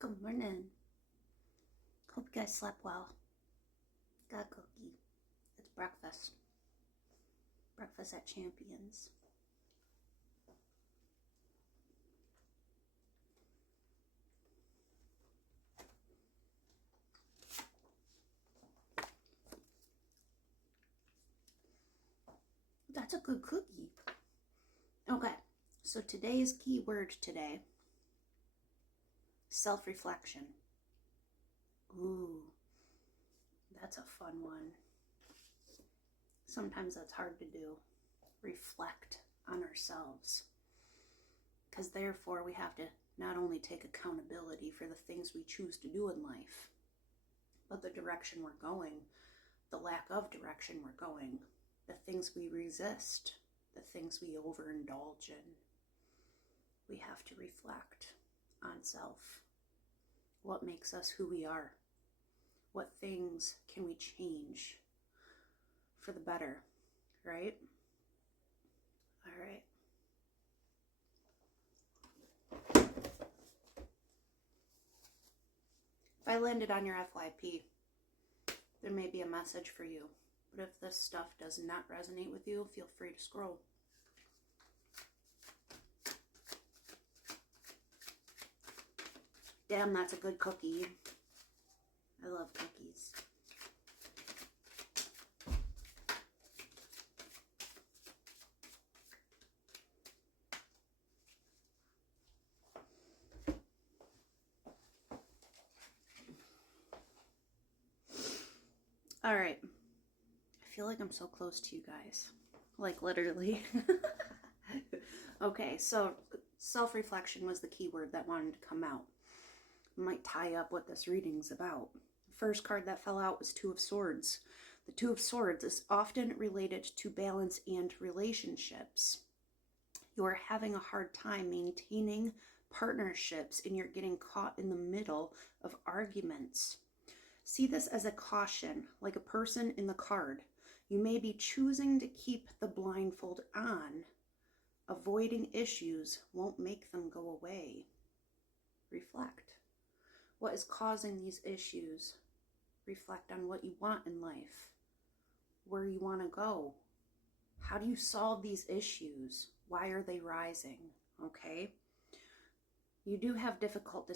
Good morning. Hope you guys slept well. Got a cookie. It's breakfast. Breakfast at Champions. That's a good cookie. Okay, so today's keyword today, self-reflection. Ooh, that's a fun one. Sometimes that's hard to do. Reflect on ourselves. Because therefore we have to not only take accountability for the things we choose to do in life, but the direction we're going, the lack of direction we're going, the things we resist, the things we overindulge in. We have to reflect on self. What makes us who we are? What things can we change for the better, right? All right. If I landed on your FYP, there may be a message for you. But if this stuff does not resonate with you, feel free to scroll. Damn, that's a good cookie. I love cookies. All right. I feel like I'm so close to you guys. Like literally. Okay, so self-reflection was the key word that wanted to come out. Might tie up what this reading's about. The first card that fell out was Two of Swords. The Two of Swords is often related to balance and relationships. You're having a hard time maintaining partnerships and you're getting caught in the middle of arguments. See this as a caution, like a person in the card. You may be choosing to keep the blindfold on. Avoiding issues won't make them go away. Reflect. What is causing these issues? Reflect on what you want in life, where you want to go. How do you solve these issues? Why are they rising? Okay? You do have difficult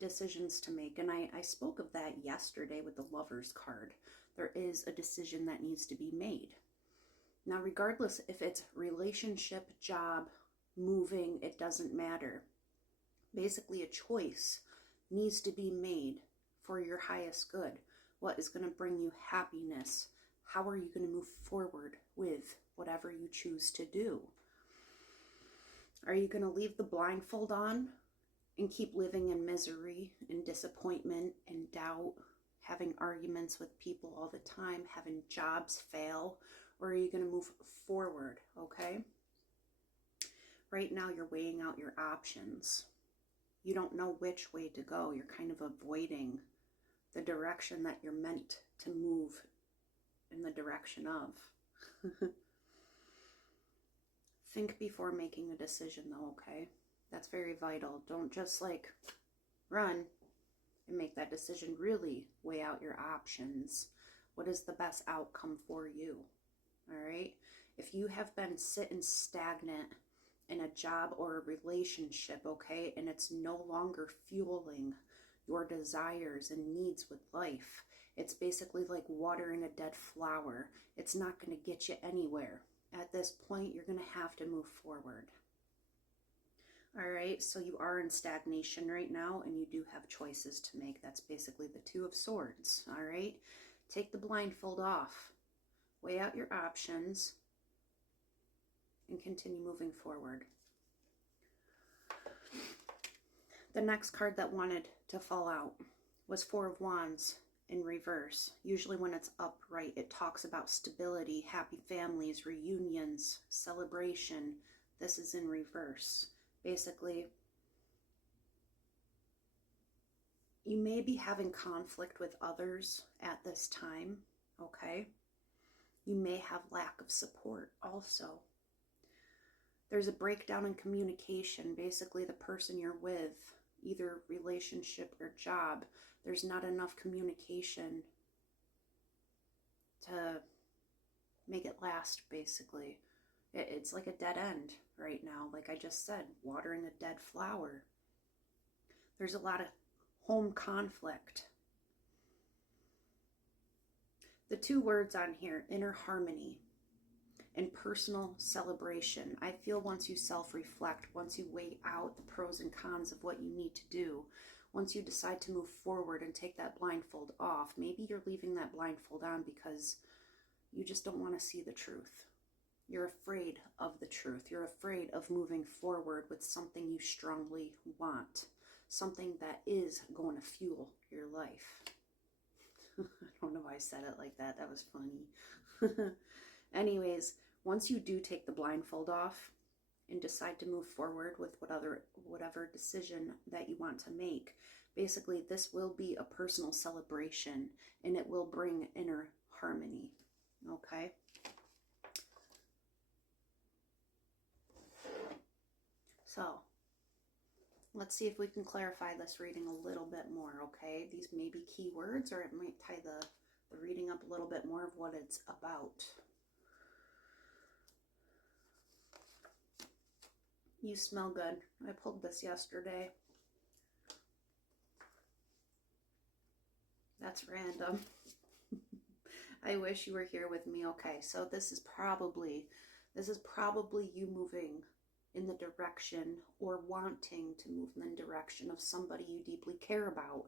decisions to make, and I spoke of that yesterday with the Lovers card. There is a decision that needs to be made. Now, regardless if it's relationship, job, moving, it doesn't matter. Basically, a choice needs to be made for your highest good. What is going to bring you happiness? How are you going to move forward with whatever you choose to do? Are you going to leave the blindfold on and keep living in misery and disappointment and doubt, having arguments with people all the time, having jobs fail? Or are you going to move forward, okay? Right now, you're weighing out your options. You don't know which way to go. You're kind of avoiding the direction that you're meant to move in the direction of. Think before making a decision, though, okay? That's very vital. Don't just like run and make that decision. Really weigh out your options. What is the best outcome for you? All right? If you have been sitting stagnant in a job or a relationship, okay, and it's no longer fueling your desires and needs with life, it's basically like watering a dead flower. It's not going to get you anywhere. At this point, you're going to have to move forward. All right, so you are in stagnation right now and you do have choices to make. That's basically the Two of Swords. All right, take the blindfold off. Weigh out your options and continue moving forward. The next card that wanted to fall out was Four of Wands in reverse. Usually when it's upright, it talks about stability, happy families, reunions, celebration. This is in reverse. Basically, you may be having conflict with others at this time, okay? You may have lack of support also. There's a breakdown in communication. Basically, the person you're with either relationship or job. There's not enough communication to make it last, basically. It's like a dead end right now. Like I just said, watering a dead flower. There's a lot of home conflict. The two words on here, inner harmony and personal celebration. I feel once you self-reflect, once you weigh out the pros and cons of what you need to do, once you decide to move forward and take that blindfold off, maybe you're leaving that blindfold on because you just don't want to see the truth. You're afraid of the truth. You're afraid of moving forward with something you strongly want, something that is going to fuel your life. I don't know why I said it like that. That was funny. Anyways, once you do take the blindfold off and decide to move forward with whatever decision that you want to make, basically this will be a personal celebration and it will bring inner harmony. Okay? So, let's see if we can clarify this reading a little bit more, okay? These may be keywords, or it might tie the reading up a little bit more of what it's about. You smell good. I pulled this yesterday. That's random. I wish you were here with me. Okay, so this is probably you moving in the direction or wanting to move in the direction of somebody you deeply care about.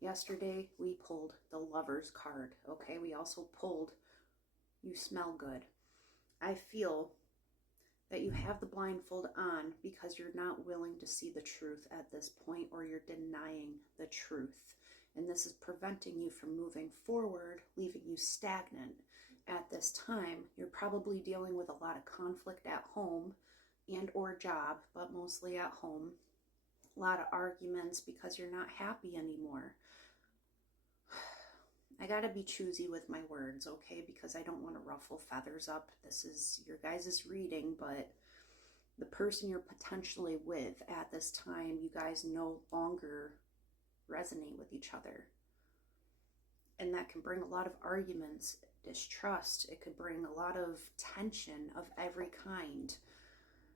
Yesterday, we pulled the Lover's card, okay? We also pulled You Smell Good. I feel that you have the blindfold on because you're not willing to see the truth at this point, or you're denying the truth. And this is preventing you from moving forward, leaving you stagnant. At this time, you're probably dealing with a lot of conflict at home and or job, but mostly at home. A lot of arguments because you're not happy anymore. I gotta be choosy with my words, okay? Because I don't want to ruffle feathers up. This is your guys' reading, but the person you're potentially with at this time, you guys no longer resonate with each other. And that can bring a lot of arguments, distrust. It could bring a lot of tension of every kind.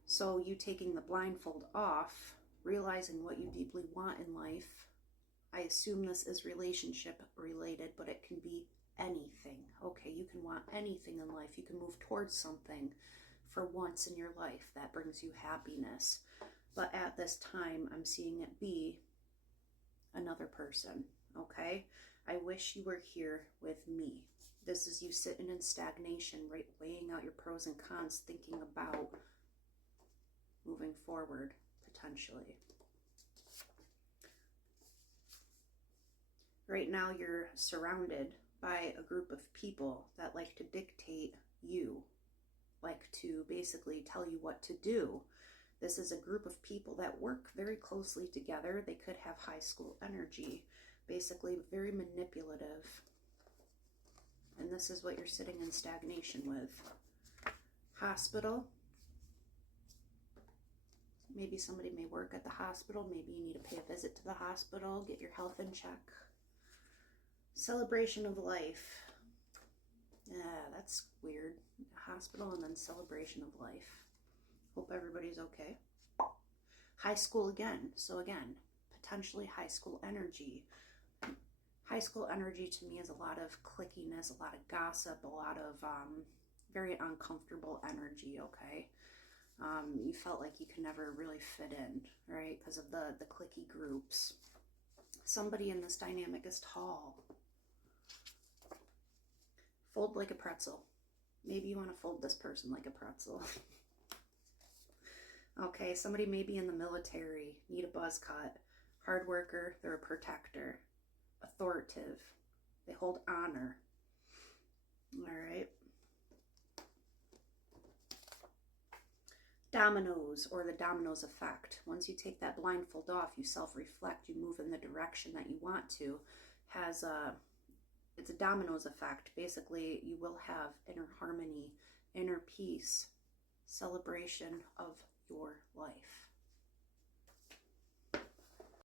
So you taking the blindfold off, realizing what you deeply want in life. I assume this is relationship related, but it can be anything. Okay, you can want anything in life. You can move towards something for once in your life that brings you happiness. But at this time, I'm seeing it be another person, okay? I wish you were here with me. This is you sitting in stagnation, right? Weighing out your pros and cons, thinking about moving forward, potentially. Right now, you're surrounded by a group of people that like to dictate you, like to basically tell you what to do. This is a group of people that work very closely together. They could have high school energy, basically very manipulative. And this is what you're sitting in stagnation with. Hospital. Maybe somebody may work at the hospital. Maybe you need to pay a visit to the hospital, get your health in check. Celebration of life. Yeah, that's weird. Hospital and then celebration of life. Hope everybody's okay. High school again. So again, potentially high school energy. High school energy to me is a lot of clickiness, a lot of gossip, a lot of very uncomfortable energy, okay? You felt like you could never really fit in, right? Because of the cliquey groups. Somebody in this dynamic is tall. Fold like a pretzel. Maybe you want to fold this person like a pretzel. Okay, somebody may be in the military, need a buzz cut. Hard worker, they're a protector. Authoritative, they hold honor. All right. Dominoes, or the dominoes effect. Once you take that blindfold off, you self-reflect, you move in the direction that you want to. It's a dominoes effect. Basically, you will have inner harmony, inner peace, celebration of your life.